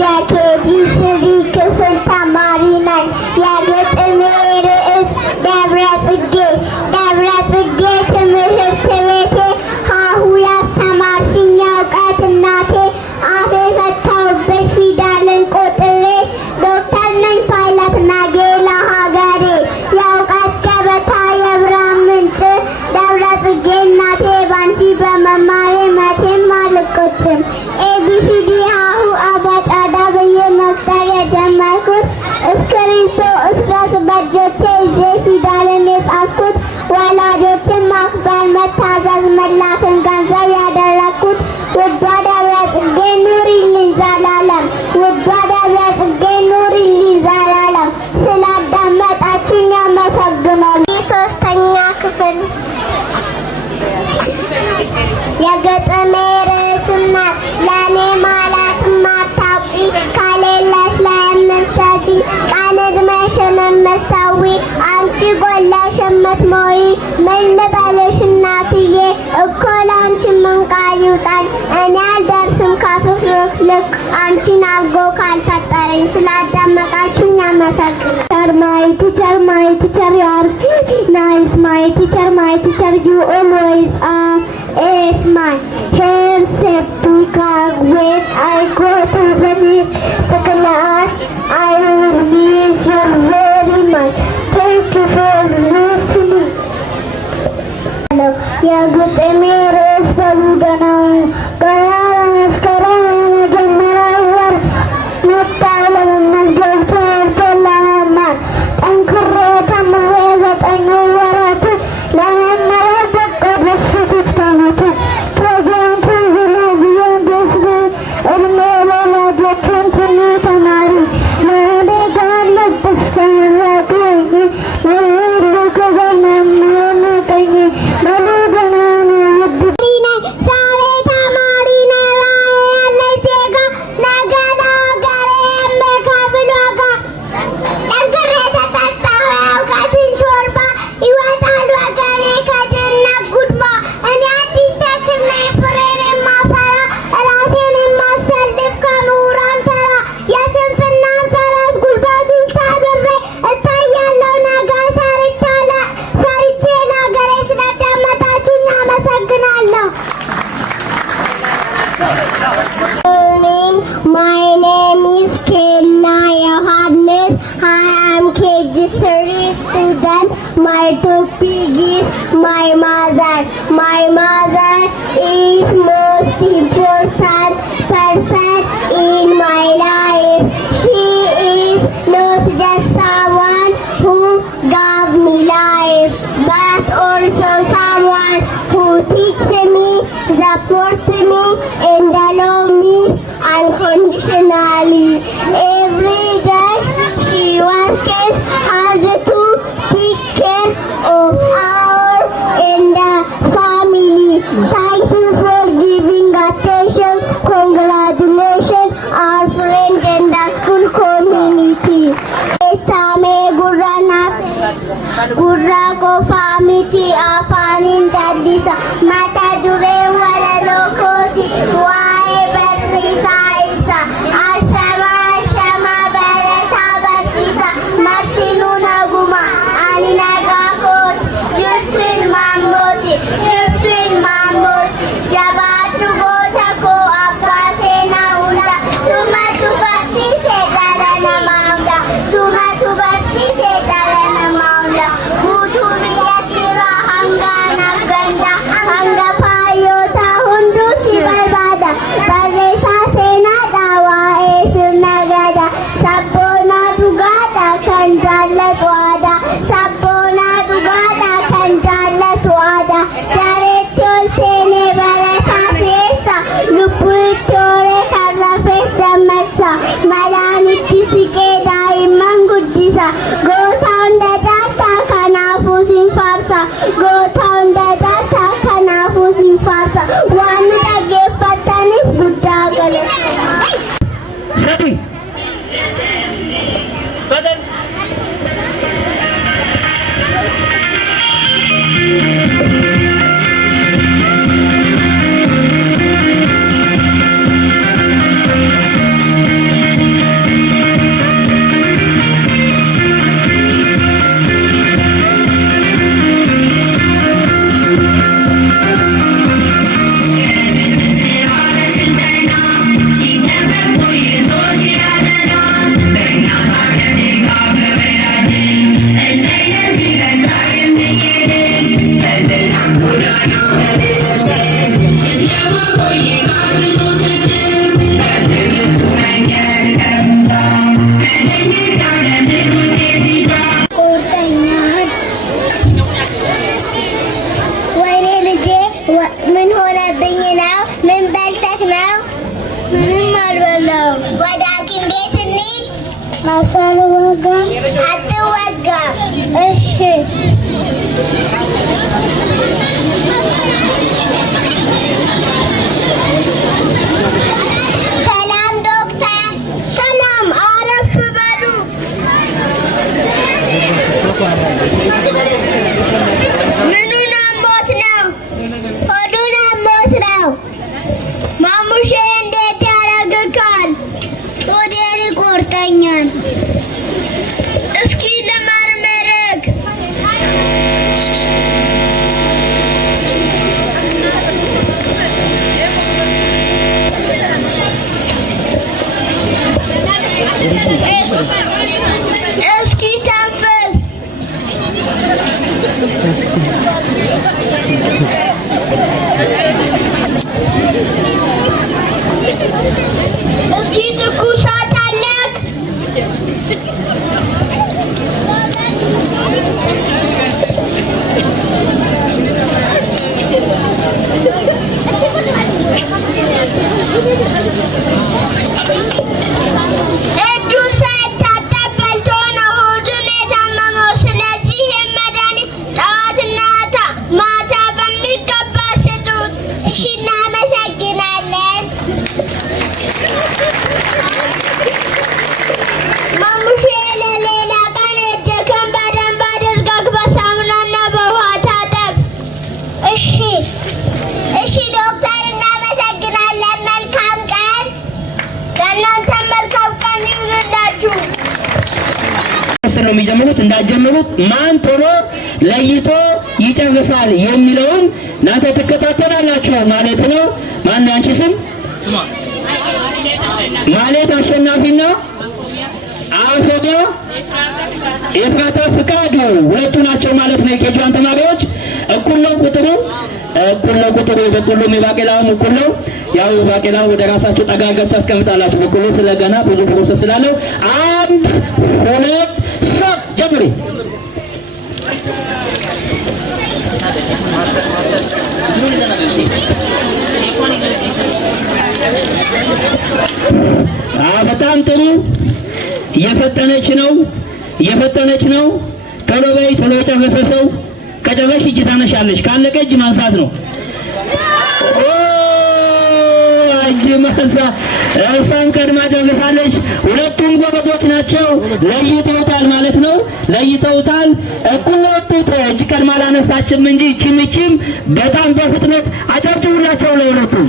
የኬጂ ስሪ ክፍል ተማሪ ነኝ። የግጥሜ ርዕስ ደብረ ጽጌ። ደብረ ጽጌ ትምህርት ቤቴ ሀሁ ያስተማርሽኝ የእውቀት እናቴ። አፌ ፈታሁብሽ ፊደልን ቆጥሬ ዶክተር ነኝ ፓይለት ናጌላ ሀገሬ። የእውቀት ገበታ የብርሃን ምንጭ ደብረ ጽጌ እናቴ ባንቺ በመማሬ መቼም አልቆጭም። ኤቢሲዲ ሀሁ አባጫዳ ብዬ መቁጠር የጀመርኩት እስክሪብቶ እስራስ በእጆቼ ይዤ ፊደልን የጻፍኩት ወላጆችን ማክበር መታዘዝ መላክን ገንዘብ ያደረግኩት ውዷ ደብረ ጽጌ ኑሪልኝ ዘላለም ውዷ ደብረ ጽጌ ኑሪልኝ ዘላለም። ስላዳመጣችሁኝ አመሰግናለሁ። ሶስተኛ ክፍል የግጥሜ ርዕስ ናት ለእኔ ማለት ማታውቂ ከሌለሽ ለምትሰጪ ቀን ዕድሜሽን የምትሰዊ አንቺ ጎለሽ የምትሞይ ምን ልበልሽ እናትዬ እኮ ለአንቺ ምን ቃል ይውጣኝ እኔ አልደርስም ከፍቅርሽ ልክ አንቺን አልጎ ካልፈጠረኝ። ስላዳመጣችሁኝ አመሰግናለሁ። My teacher, you are nice. My teacher, you always are a smile. Hands up to car when I go to the class. I will miss you very much. Thank you for listening. Hello, yeah, good ርዕስ በሉገና ገና መስከረም መጀመሪያ ወር መጣ ለመመዝገብ ጠንክሬ ተምሬ 9 ወራት ለመመረቅ በቀደስኩት ዓመት ፕሬዝዳንት ቢሆን ደስ እድሜ ለወላጆችን ትንሽ ተማሪ ለእኔ ጋር ልትስተምረኝ ለሁሉ ከጎኔ የሚሆንልኝ በልቦና ውድ ዛሬ ተማሪ ነኝ ያለኝ ዜጋ ነገ ለሀገሬ የምከፍል ዋጋ ጠንክሬ ተጠጣሁ የእውቀትን ሾርባ ይወጣል ወገኔ ከድህነት ጉድባ። እኔ አዲስ ተክል ነኝ ፍሬን የማፈራ ራሴን የማሰልፍ ከምሁራን ተራ የስንፍናን ፈረስ ጉልበቱን ሰብሬ እታያለሁ ነገ ሰርቼ ለሀገሬ። ስላዳመጣችሁኝ አመሰግናለሁ። My name is Kenna Yohannes. I am KG3 student. My topic is my mother. My mother is most important person in my life. She is not just someone who gave me life, but also someone who teaches me, supports me, and allows me unconditionally. Every day she works hard to take care of our and the family. Thank you for giving attention. Congratulations our friend and the school community. Same gurra ko famity afanin dadisa mata dure wala lokoti wae bersisa ibsa ashama barata bersisa martinu naguma anina gakot jurtul mamoti jabatu gota ko appa sena unda sumatu barsi se garana maunda sumatu barsi se garana maunda butu biyatira hangana ganda ሐኪም ቤት እንሂድ። አልወጋም። አትወጋም። እሺ። ሰላም ዶክተር። ሰላም። አረፍ በሉ። ምኑን አሞት ነው? ሆዱን አሞት ነው። ማሙሼ እንዴት ያደርግካል? ሆዴን ይቆርጠኛል። እስኪ ልመርምርክ። እስኪ ተንፍስ። እስኪ ትኩሳት አለክ? እጁን ሳይታጠብ በልቶ ነው ሆዱን የታመመው። ስለዚህ ይህን መድኃኒት ጠዋትና ማታ በሚገባ ስጡት። እሺ፣ እናመሰግናለን። ማሙሼ ለሌላ ቀን እጅህን በደንብ አድርገህ በሳሙናና በውሃ ታጠብ። እሺ። እሺ ዶክተር፣ እናመሰግናለን። መልካም ቀን። ለእናንተ መልካም ቀን ይሁንላችሁ። ነው የሚጀምሩት። እንዳጀምሩት ማን ቶሎ ለይቶ ይጨርሳል የሚለውን እናንተ ትከታተላላችሁ ማለት ነው። ማን ነው አንቺ ስም? ማለት አሸናፊና አፎጋ ኤፍራታ ፍቃዱ ሁለቱ ናቸው ማለት ነው። የኬጂዋን ተማሪዎች እኩል ነው ቁጥሩ፣ እኩል ነው ቁጥሩ። የበቆሎም የባቄላውም እኩል ነው። ያው ባቄላው ወደ ራሳችሁ ጠጋ ገብታ አስቀምጣላችሁ። በቆሎ ስለገና ብዙ ፕሮሰስ ስላለው 1 2 3 ጀምሩ። በጣም ጥሩ። እየፈጠነች ነው፣ እየፈጠነች ነው። ቶሎ በይ፣ ቶሎ የጨረሰ ሰው ከጨረሽ እጅ ታነሻለች። ካለቀ እጅ ማንሳት ነው። እጅ ማንሳ። እሷም ቀድማ ጨርሳለች። ሁለቱም ጎበዞች ናቸው። ለይተውታል ማለት ነው። ለይተውታል። እኩል ወጡት። እጅ ቀድማ አላነሳችም እንጂ ችምችም በጣም በፍጥነት አጨብጭቡላቸው ለሁለቱም።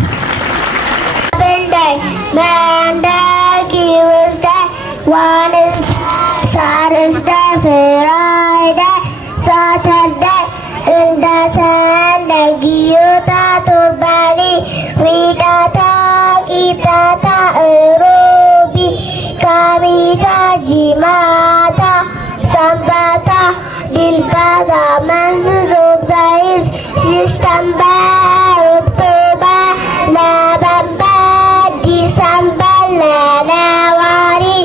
Wednesday, Thursday, Friday, Saturday, and Sunday. Giyota turbani, vitata, kitata, erobi, kamisa, jimata, sambata, dilbada, mansus of size, September, October, November, December, January,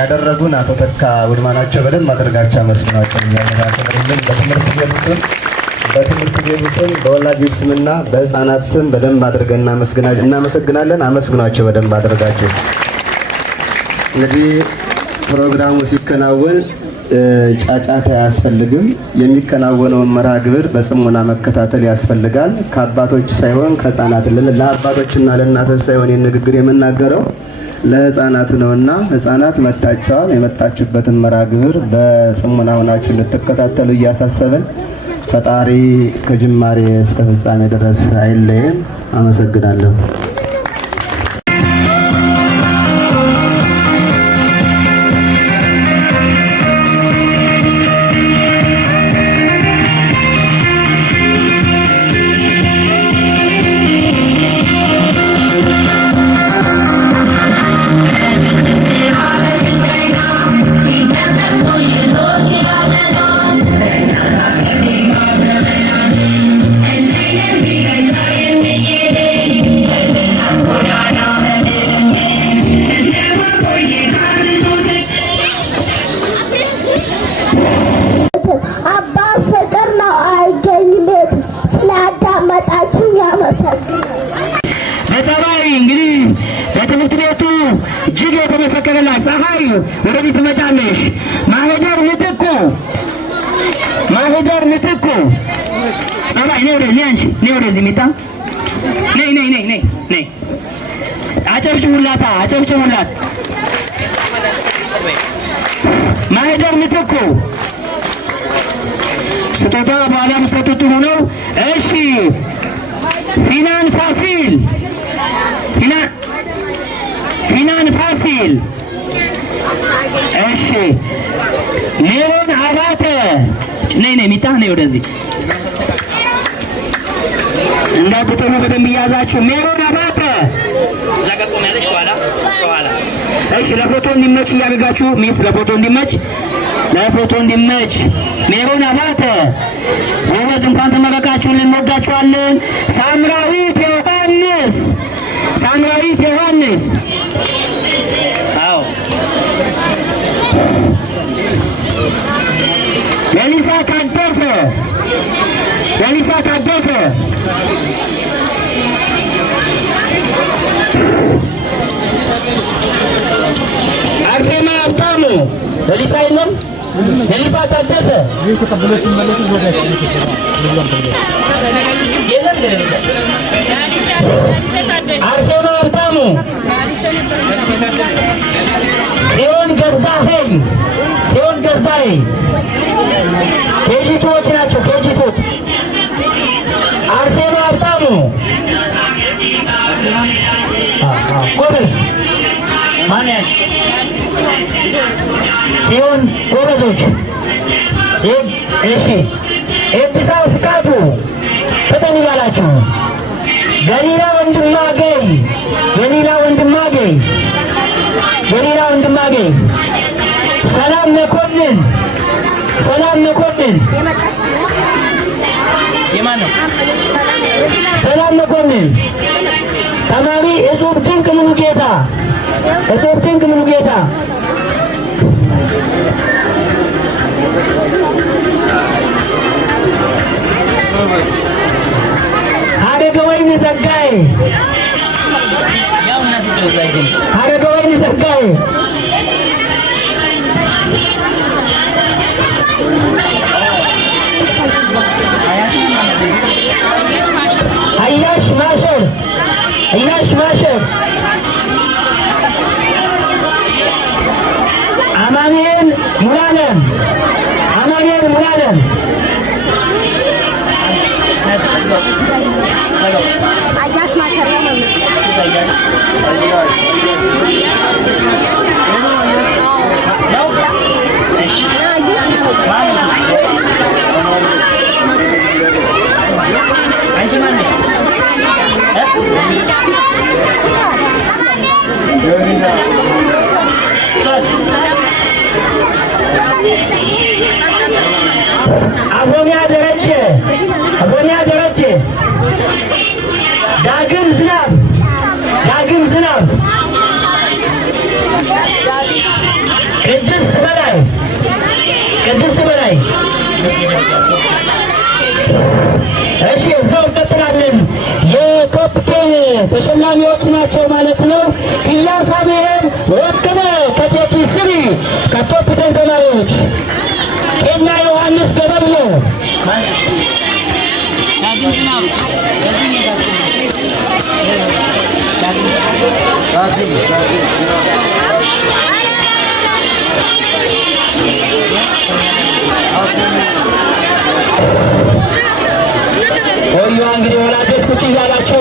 ያደረጉን አቶ ተካ ውድማ ናቸው። በደንብ አድርጋችሁ አመስግኗቸው። ያደረጉልን በትምህርት ቤቱ ስም በወላጆች ስምና በህፃናት ስም በደንብ አድርገን እናመሰግናለን። አመስግኗቸው በደንብ አድርጋችሁ። እንግዲህ ፕሮግራሙ ሲከናወን ጫጫታ አያስፈልግም። የሚከናወነውን መርሃ ግብር በጽሞና መከታተል ያስፈልጋል። ከአባቶች ሳይሆን ከህፃናት ለአባቶችና ለእናቶች ሳይሆን የንግግር የምናገረው ለህፃናት ነውና ህፃናት መጣችኋል። የመጣችሁበትን መርሃ ግብር በጽሞና ሆናችሁ ልትከታተሉ እያሳሰብን ፈጣሪ ከጅማሬ እስከ ፍጻሜ ድረስ አይለየን። አመሰግናለሁ። በጸባይ እንግዲህ በትምህርት ቤቱ እጅግ የተመሰከረላት ፀሐይ ወደዚህ ትመጫለሽ። ማህደር ምትኩ ፀባይ ነይ ወደዚህ አንቺ ነይ ወደዚህ ሚጣ ነይ አጨብጭቡላት። ማህደር ምትኩ ስጦታ በኋላ ምሰጡት ጥሩ ነው። እሺ ፊናን ፋሲል እሺ ሜሮን አባተ ነይ ሚጣ ነይ ወደዚህ እንዳትጠሩ በደንብ እያዛችሁ። ሜሮን አባተ እሺ ለፎቶ እንዲመች እያደረጋችሁ ሚስ ለፎቶ እንዲመች ሜሮን አባተ ጎበዝ፣ እንኳን ተመረቃችሁን፣ እንወዳችኋለን። ሳምራዊት ዮሐንስ አዎ ለሊሳ ታደሰ አርሴማ ሀብታሙ ለሊሳ የለም ለሊሳ ታደሰ አርሴማ ሀብታሙ ሲሆን ገዛኸኝ ኬጂቶች ናቸው። አርሴማ ሀብታሙ ጎበዝ ማን ያች ሲሆን ጎበዞች። እሺ ኤቢሳ ፍቃዱ ፈጠን ይባላችሁ። ገሊላ ወንድማገኝ ሰላም መኮንን የማን ነው? ሰላም መኮንን ተማሪ እጹብ ድንቅ ሙሉ ጌታ ሀረገወይን ጸጋዬ አያሽ ማሸር አማኑኤል ሙላለም አያሽ ማሸር አቦሚያ ደረጀ ዳግም ዝናብ በላይ ቅድስት በላይ። እሺ እዛው እንቀጥላለን። የካፕቴን ተሸላሚዎች ናቸው ማለት ነው። ኪያ ሳሙኤል ወርቅነህ ከቴፒ ስሪ ከካፕቴን ተማሪዎች፣ ኬና ዮሐንስ ገበየ ቆዩ። እንግዲህ ወላጆች ቁጭ እያላችሁ፣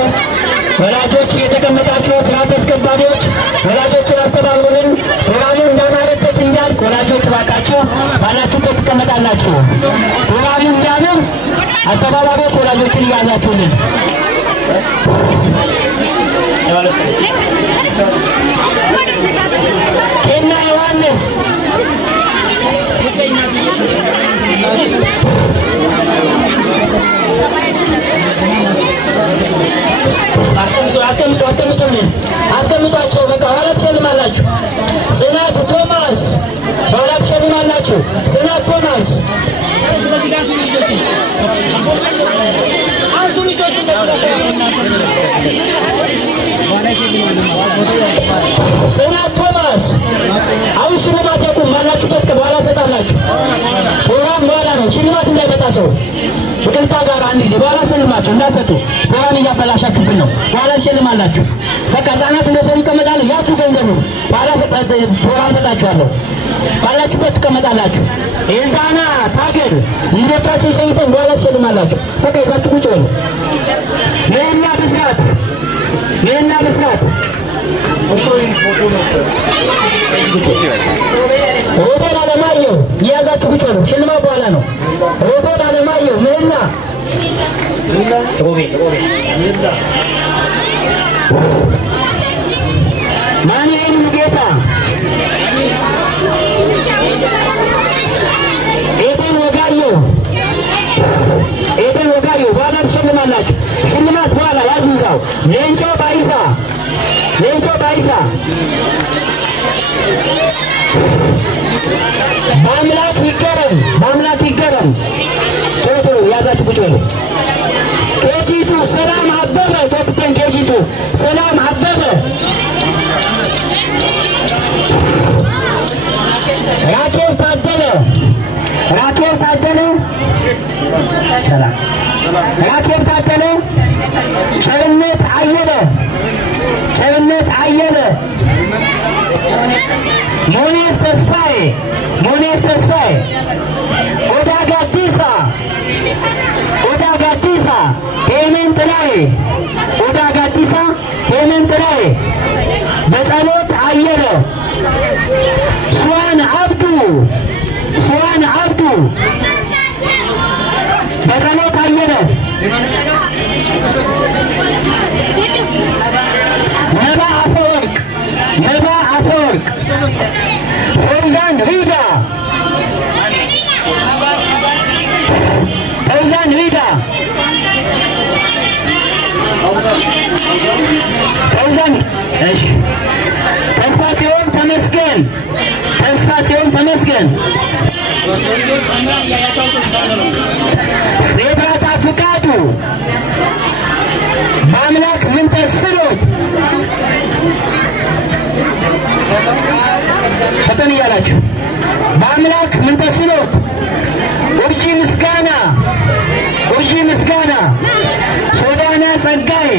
ወላጆች የተቀመጣችሁ፣ ስርዓት አስከባሪዎች ወላጆችን አስተባብሩልን። ፕሮግራሙ እንዳማረበት እንዲያልቅ ወላጆች እባካችሁ ባላችሁበት ትቀመጣላችሁ። ፕሮግራሙ እንዲያምር አስተባባሪዎች ወላጆችን እያዛችሁልን። ኬና ዮሐንስ አስቀምጧቸው። በቃ ኋላ ትሸልማላችሁ። ጽናት ቶማስ በኋላ ትሸልማላችሁ። ጽናት ቶማስ ጽናት ቶማስ አሁን ሽልማት ያቁም ባላችሁበት በኋላ ሰጣላችሁ። ፕሮግራም በኋላ ነው። ሽልማት እንዳይመጣ ሰው ፍቅልታ ጋር አንድ ጊዜ በኋላ ሰልማችሁ እንዳሰጡ ፕሮግራም እያበላሻችሁብን ነው። በኋላ ትሸልማላችሁ። በቃ ህጻናት እንደሰሩ ይቀመጣሉ። ያቱ ገንዘቡ በኋላ ፕሮግራም ሰጣችኋለሁ። ባላችሁበት ትቀመጣላችሁ። ኤልዳና ታገል እንግዶቻችን ሸኝተን በኋላ ትሸልማላችሁ። በቃ ይዛችሁ ቁጭ በሉ። ሜና ብስራት ሮቤል አለማየሁ የያዛችሁ ቁጭ በሉ። ሽልማት በኋላ ነው። ሮቤል አለማየሁ ምህና ማንያም ጌታ ኤደን ወጋየሁ በኋላ ትሸልማላችሁ። ሽልማት በኋላ ያዙ እዛው። ሌንጮ ባይሳ በአምላክ ይገረም ቶሎ ያዛችሁ ቁጭ በሉ። ኬጂቱ ሰላም አበበ ካፕቴን ኬጂቱ ሰላም አበበ። ራኬብ ታደለ ሰላም ራኬብ ታደለ። ቸርነት አየለ ሞኔስ ተስፋዬ ኦዳ ጋዲሳ ፔመንት ላይ በጸሎት አየለ ሱዋን አብዱ በጸሎት አየለ ነባ አፈወርቅ ፈውዛን ሪዳ ፈውዛን እሺ ተስፋ ሲሆን ተመስገን ኤፍራታ ፍቃዱ በአምላክ ምን ተስኖት ፈጠን እያላችሁ በአምላክ ምን ተስኖት ኡርጂ ምስጋና ሶዳና ጸጋዬ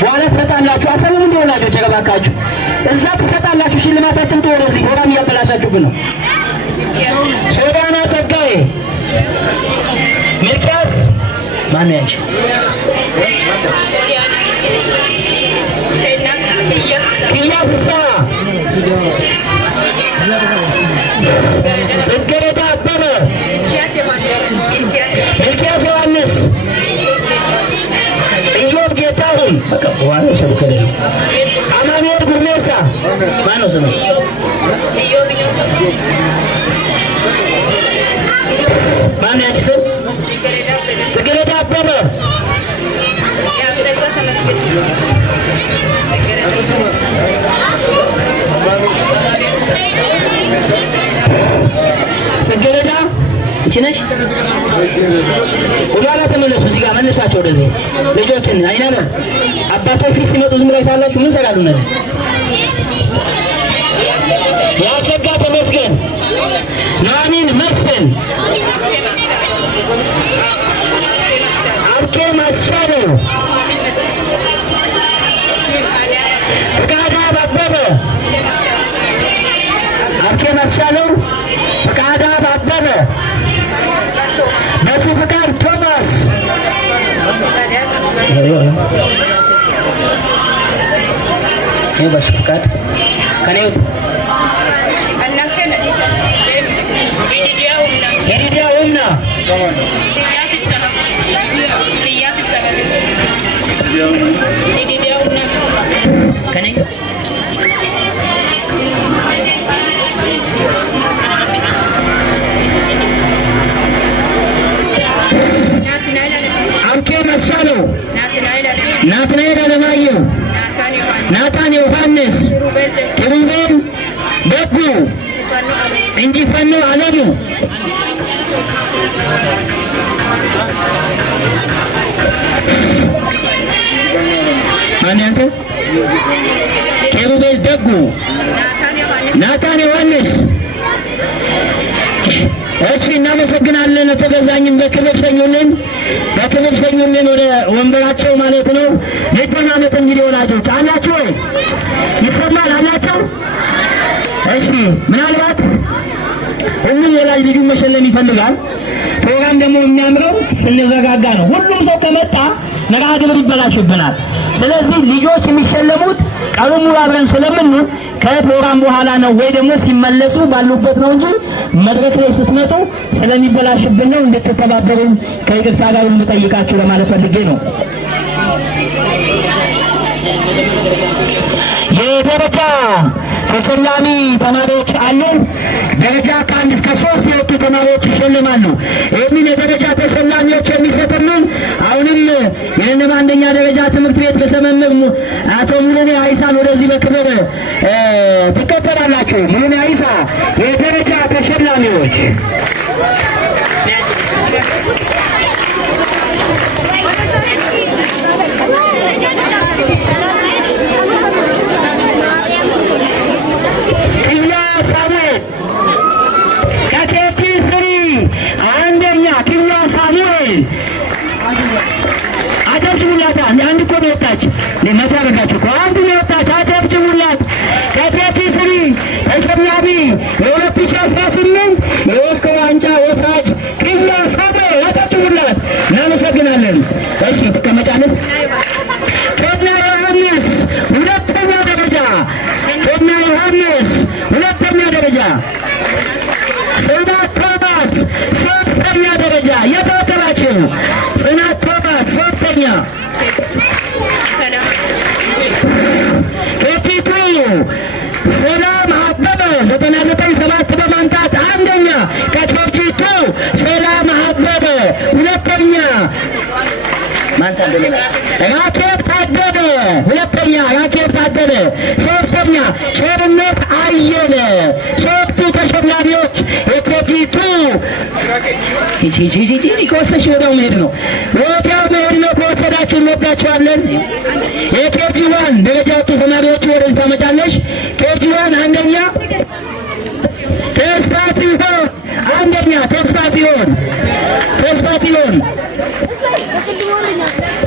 በኋላ ትሰጣላችሁ። አሰቡም እንደ ወላጆች እባካችሁ እዛ ትሰጣላችሁ። ሽልማት አትምጡ ወደዚህ ፕሮግራም እያበላሻችሁብን ነው። ሶዳና ጸጋዬ ሚልኪያስ ማን ያንቺ ኪያ ፍስሐ ጽጌረዳ አበበ ሚልኪያስ ዮሐንስ ኢዮብ ጌታሁን አማኑኤል ጉርሜሳ ማነው ስሙ? ማን ያንቺ ስም? ጽጌረዳ አበበ ነሽ? ወደኋላ ተመለሱ። እዚህ ጋር መልሷቸው ወደዚህ ልጆችን አይናለ አባቶች ፊት ሲመጡ ዝም ብላችሁ ታላችሁ። ምን ሰራሉ እነዚህ? ያቸጋ ተመስገን፣ ኑሐሚን መስፍን፣ አርኬ ማስቻለው፣ ፍቃደ አበበ፣ አርኬ ማስቻለው፣ ፍቃደ አበበ፣ በሱ ፍቃድ ቶማስ፣ በሱ ፍቃድ ከኔው የዲዲያ ወምና ከኔ አርኬ መስቻለው፣ ናትናኤል አለማየሁ፣ ናታን ዮሐንስ፣ ኪሩቤል ደጉ፣ እንጂፈኖ አለሙ፣ ማን ያንተ? ኪሩቤል ደጉ፣ ናታን ዮሐንስ። እሺ እናመሰግናለን። ተገዛኝም በክብር ሸኙልን፣ በክብር ሸኙልን ወደ ወንበራቸው ማለት ነው። የጤና ዓመት እንግዲህ ወላጆች አላችሁ ወይ? ይሰማል አላቸው? እሺ ምናልባት ሁሉም ወላጅ ልጁን መሸለም ይፈልጋል። ፕሮግራም ደግሞ የሚያምረው ስንረጋጋ ነው። ሁሉም ሰው ከመጣ መርሃ ግብር ይበላሽብናል። ስለዚህ ልጆች የሚሸለሙት ቀኑን ሙሉ አብረን ስለምንውል ከፕሮግራም በኋላ ነው ወይ ደግሞ ሲመለሱ ባሉበት ነው እንጂ መድረክ ላይ ስትመጡ ስለሚበላሽብን ነው። እንድትተባበሩ ከይቅርታ ጋር እንጠይቃችሁ ለማለት ፈልጌ ነው። የደረጃ ተሸላሚ ተማሪዎች አሉ። ደረጃ ከ1 እስከ 3 የወጡ ተማሪዎች ይሸልማሉ። ይህንን የደረጃ ተሸላሚዎች የሚሰጥልን አሁንም የነማ አንደኛ ደረጃ ትምህርት ቤት ለሰመምር አቶ ሙሉኔ አይሳን ወደዚህ በክብር ትቀበላላችሁ። ሙሉኔ አይሳ የደረጃ ተሸላሚዎች አጨብጭቡላት። አንድ እኮ ነው የወጣች መቶ አደረጋችሁ እኮ አንድ ነው የወጣች። አጨብጭቡላት። ከቴፒ ስሪ ተሸላሚ የ2018 የወርቅ ዋንጫ ወሳጅ ክያ ሳቤ አጨብጭቡላት። እናመሰግናለን። እሺ ትቀመጣለህ። ኬኛ ዮሐንስ ሁለተኛ ደረጃ፣ ኬኛ ዮሐንስ ሁለተኛ ደረጃ፣ ጽናት ቶማስ ሶስተኛ ደረጃ። የተወከላችሁ ጽናት ቶማስ ሶስተኛ፣ ከቲቱ ሰላም አበበ 99.7 በማምጣት አንደኛ፣ ከቲቱ ሰላም አበበ ሁለተኛ፣ ራኬብ ታደለ ሁለተኛ፣ ራኬብ ታደለ ሶስተኛ፣ ቸርነት አየለ። ሶስቱ ተሸላሚዎች የኬጂቱ ከወሰድሽ ወዲያው መሄድ ነው፣ ወዲያው መሄድ ነው። ከወሰዳችሁ እንወዳችኋለን። የኬጂ ዋን ደረጃ ወጡ ተማሪዎቹ ወደዚህ ታመጫለሽ። ኬጂ ዋን አንደኛ ተስፋ ሲሆን፣ አንደኛ ተስፋ ሲሆን፣ ተስፋ ሲሆን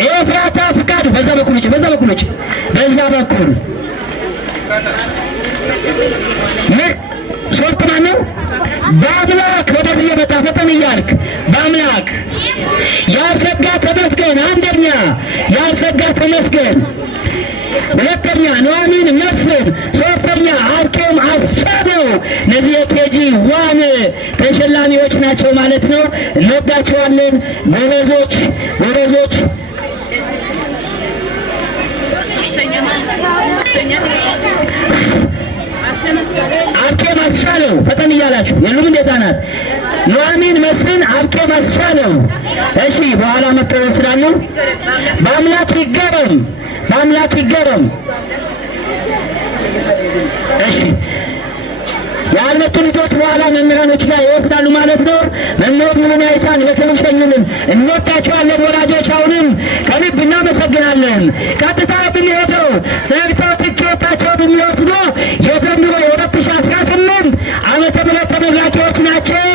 ኤፍራታ ፍቃዱ በዛ በኩል እጭ፣ በዛ በኩል እጭ፣ በዛ በኩል ሶስት ማን ነው? በአምላክ ወደዚህ የመጣ ፈጠን እያልክ በአምላክ ያልሰጋ ተመስገን አንደኛ፣ ያልሰጋ ተመስገን ሁለተኛ፣ ኑሐሚን መስፍን ሶስተኛ፣ አርኬም አስቻለው። እነዚህ የኬጂ ዋን ተሸላሚዎች ናቸው ማለት ነው። እንወዳቸዋለን። ጎበዞች ጎበዞች። አርኬም አስቻለው ፈጠን እያላችሁ የሉም እንደ ህፃናት። ኑሐሚን መስፍን፣ አርኬም አስቻለው። እሺ በኋላ መተው ስላሉ በአምላክ ይገረም፣ በአምላክ ይገረም። እሺ ያልመጡ ልጆች በኋላ መምህራኖች ላይ ይወስዳሉ ማለት ነው። መምህር ሙሉን ያይሳን ለክብር ሸኙልን። እንወዳቸዋለን ወላጆች። አሁንም ከልብ እናመሰግናለን። ቀጥታ ብንሄደው ሰርተው ትኬታቸው ብንወስዱ የዘንድሮ የ2018 ዓመተ ምህረት ተመራቂዎች ናቸው።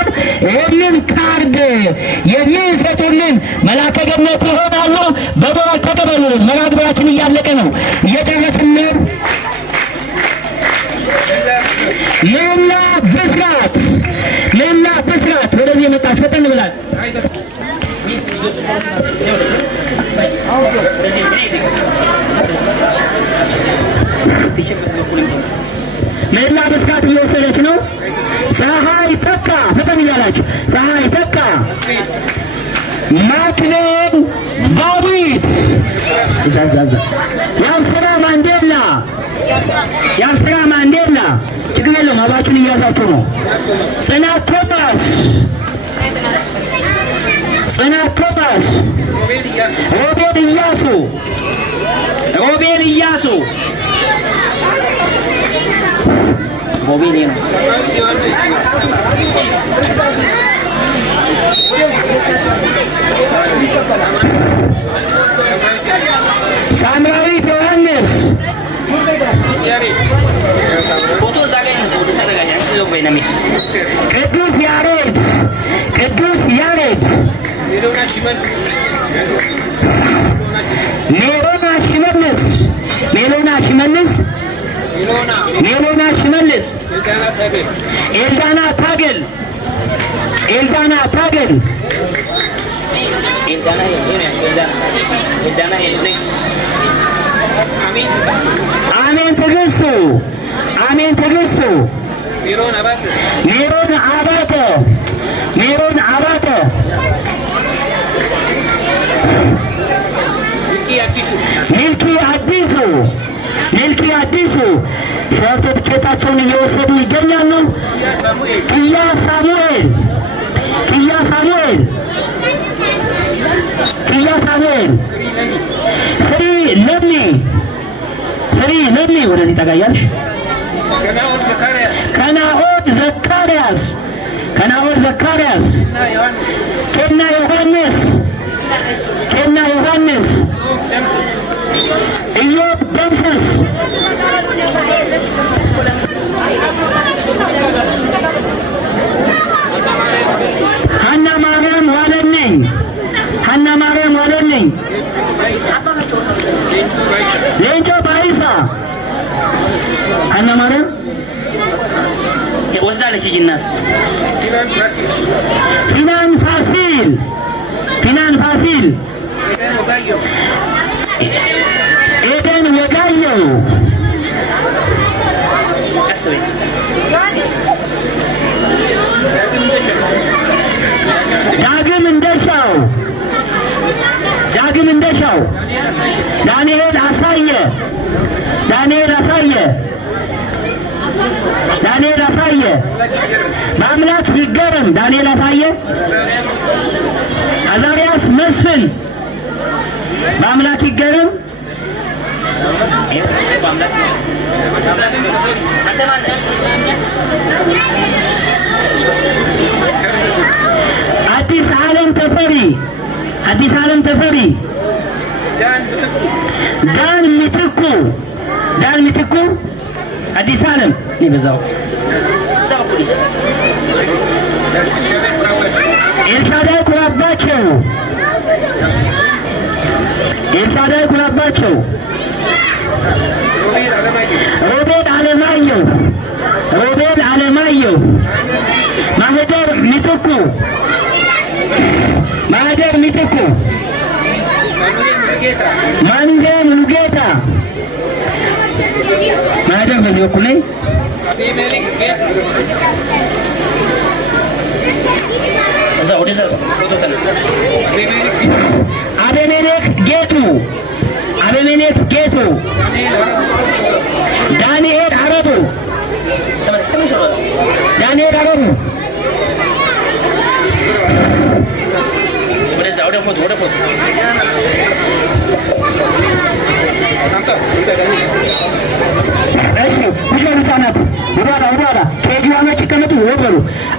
ይህንን ካርድ የሚሰጡልን መላከ ገነት ይሆናሉ። በበዓል ተቀበሉልን። መርሃ ግብራችን እያለቀ ነው፣ እየጨረስን ነው። ሌላ ብስራት ወደዚህ የመጣች ፈጠን ብላል። ሌላ ብስራት እየወሰደች ነው። ፀሐይ ተካ ፈጠን እያላችሁ ፀሐይ ተካ፣ ማክሌን ዳዊት፣ የአብስራ ማንዴላ ችግር የለውም። አባችሁን እያዛችሁ ነው። ጽናት ቶማስ፣ ሮቤል ኢያሱ ሳምራዊት ዮሐንስ፣ ቅዱስ ያሬድ፣ ሜሎና ሽመልስ፣ ኤልዳና ታገል፣ አሜን ትዕግስቱ፣ ሜሮን አባተ፣ ሚልኪ አዲሱ ሰርተፍኬታቸውን እየወሰዱ ይገኛሉ። ክያ ሳሙኤል፣ ፍሪ ለሚ ወደዚህ ጠጋያልሽ። ከናኦድ ዘካርያስ፣ ኬና ዮሐንስ፣ ኢዮብ ደምሰስ፣ ሀና ማርያም ዋለልኝ፣ ሌንጮ ባይሳ፣ ሀና ማርያም ወስዳለች እጅና ፊናን ፋሲል፣ ኤደን ወጋየው፣ ዳግም እንደሻው፣ ዳንኤል አሳየ፣ በአምላክ ይገረም፣ ዳንኤል አሳየ፣ አዛሪያስ መስፍን፣ በአምላክ ይገረም፣ አዲስ ዓለም ተፈሪ፣ ዳን ምትኩ፣ አዲስ ዓለም ይበዛው፣ ኤልሻዳይ ኩራባቸው፣ ሮቤል አለማየሁ፣ ማህደር ምትኩ፣ ማንዜ ሙሉጌታ፣ ማህደር በዚህ በኩል ላይ አቤሜሌክ ጌቱ፣ ዳንኤል አረቡ፣ እሺ፣ ህፃናት ወደ ኋላ ኬጂ ወበሉ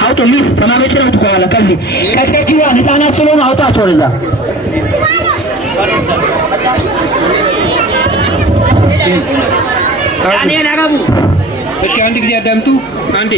አውጡ። ሚስ ተማሪዎች ነው ተቋላ ከዚህ ከኬጂዋ ህፃናት ስለሆኑ አውጣቸው ወደዛ። እሺ አንድ ጊዜ አዳምጡ አንዴ